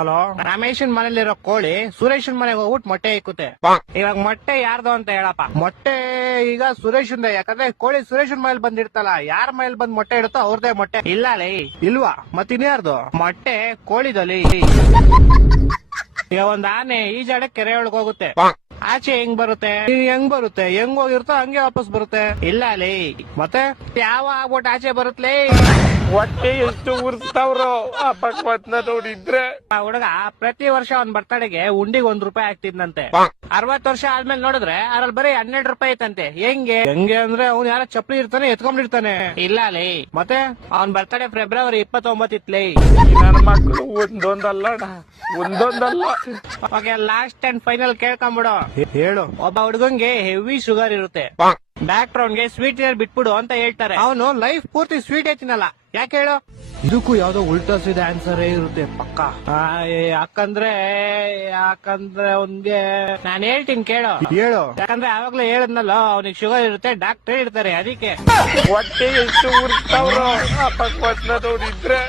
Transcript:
Hello, ರಮೇಶನ್ ಮನೇಲಿರೋ ಕೋಳಿ ಸುರೇಶನ್ ಮನೆಗೆ ಹೋಗ್ಬಿಟ್ಟು ಮೊಟ್ಟೆ ಇಕ್ಕುತ್ತೆ. ಇವಾಗ ಮೊಟ್ಟೆ ಯಾರ್ದು ಅಂತ ಹೇಳಪ್ಪ. ಮೊಟ್ಟೆ ಈಗ ಸುರೇಶನ್, ಯಾಕಂದ್ರೆ ಕೋಳಿ ಸುರೇಶನ್ ಮನೇಲಿ ಬಂದಿರ್ತಲ್ಲ, ಯಾರ ಮನೇಲಿ ಬಂದ್ ಮೊಟ್ಟೆ ಇಡುತ್ತೋ ಅವ್ರದೇ ಮೊಟ್ಟೆ. ಇಲ್ಲ ಲೇ, ಇಲ್ವಾ? ಮತ್ತಿನ್ಯಾರ್ದು ಮೊಟ್ಟೆ? ಕೋಳಿದಲ್ಲಿ. ಈಗ ಒಂದ್ ಆನೆ ಈಜಾಡ ಕೆರೆ ಒಳಗ್ ಹೋಗುತ್ತೆ, ಆಚೆ ಹೆಂಗ್ ಬರುತ್ತೆ? ಹೆಂಗ್ ಹೋಗಿರುತ್ತೋ ಹಂಗೆ ವಾಪಸ್ ಬರುತ್ತೆ. ಇಲ್ಲ ಲೇ, ಮತ್ತೆ ಯಾವ ಆಗ್ಬಿಟ್ಟು ಆಚೆ ಬರುತ್ತಲೇ? ಹೊಟ್ಟೆ ಎಷ್ಟು ಉರ್ಸ್ತಾವ್ರೋ ಆ ಭಗವತ್ನ ನೋಡಿದ್ರೆ. ಆ ಹುಡುಗ ಪ್ರತಿ ವರ್ಷ ಅವ್ನ್ ಬರ್ತಡೆಗೆ ಉಂಡಿಗೆ ₹1 ಆಗ್ತಿದ್ನಂತೆ. 60 ವರ್ಷ ಆದ್ಮೇಲೆ ನೋಡಿದ್ರೆ ಅದ್ರಲ್ಲಿ ಬರೀ ₹12 ಐತಂತೆ. ಹೆಂಗೆ ಅಂದ್ರೆ ಅವ್ನು ಯಾರ ಚಪ್ಪಲಿ ಇರ್ತಾನೆ ಎತ್ಕೊಂಡಿರ್ತಾನೆ. ಇಲ್ಲ ಲೇ, ಮತ್ತೆ ಅವ್ನ್ ಬರ್ತಡೆ ಫೆಬ್ರವರಿ 29 ಇತ್ಲೇ. ನನ್ನ ಮಕ್ಕಳು ಒಂದೊಂದಲ್ಲ. ಓಕೆ, ಲಾಸ್ಟ್ ಅಂಡ್ ಫೈನಲ್ ಕೇಳ್ಕೊಂಬಿಡು. ಹೇಳು. ಒಬ್ಬ ಹುಡುಗಂಗೆ ಹೆವಿ ಶುಗರ್ ಇರುತ್ತೆ. ಡಾಕ್ಟರ್ ಅವ್ನ್ಗೆ ಸ್ವೀಟ್ ಬಿಟ್ಬಿಡು ಅಂತ ಹೇಳ್ತಾರೆ. ಅವನು ಲೈಫ್ ಪೂರ್ತಿ ಸ್ವೀಟ್ ತಿನ್ನಲ್ಲ. ಯಾಕೆ ಹೇಳು? ಇದಕ್ಕೂ ಯಾವ್ದೋ ಉಲ್ಟಾ ಸೀದಾ ಆನ್ಸರ್ ಇರುತ್ತೆ ಪಕ್ಕ. ಯಾಕಂದ್ರೆ ಅವ್ನ್ಗೆ ನಾನ್ ಹೇಳ್ತೀನಿ ಕೇಳು. ಹೇಳು. ಯಾಕಂದ್ರೆ ಆವಾಗ್ಲೇ ಹೇಳದ್ನಲ್ಲ, ಅವನಿಗೆ ಶುಗರ್ ಇರುತ್ತೆ, ಡಾಕ್ಟರ್ ಹೇಳ್ತಾರೆ ಅದಕ್ಕೆ. ಹೊಟ್ಟೆ ಎಷ್ಟು ಉರ್ಸ್ತಾವ್ರೋ ಆ ಭಗವತ್ನ ನೋಡಿದ್ರೆ.